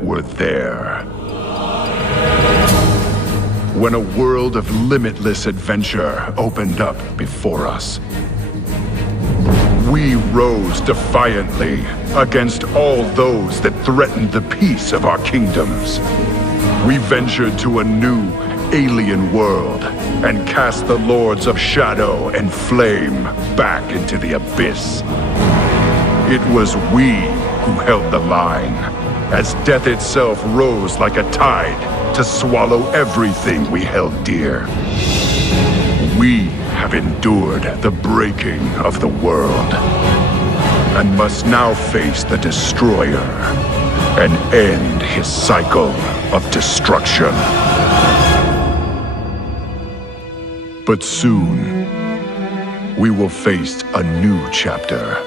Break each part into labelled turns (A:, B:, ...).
A: were there. When a world of limitless adventure opened up before us, we rose defiantly against all those that threatened the peace of our kingdoms. We ventured to a new, alien world and cast the Lords of Shadow and Flame back into the abyss. It was we who held the line, as death itself rose like a tide to swallow everything we held dear. We have endured the breaking of the world, and must now face the Destroyer and end his cycle of destruction. But soon, we will face a new chapter.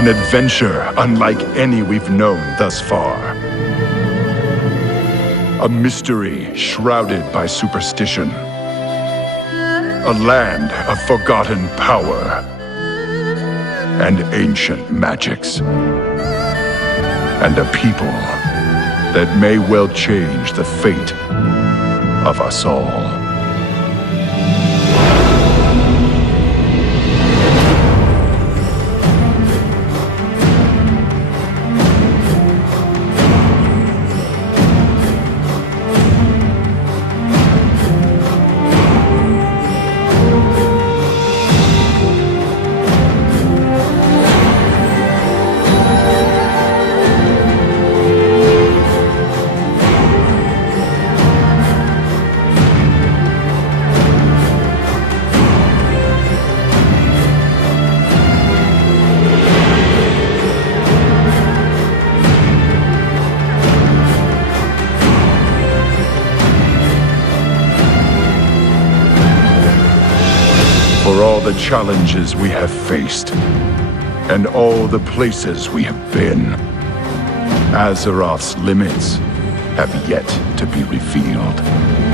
A: An adventure unlike any we've known thus far. A mystery shrouded by superstition. A land of forgotten power and ancient magics. And a people that may well change the fate of us all. For all the challenges we have faced, and all the places we have been. Azeroth's limits have yet to be revealed.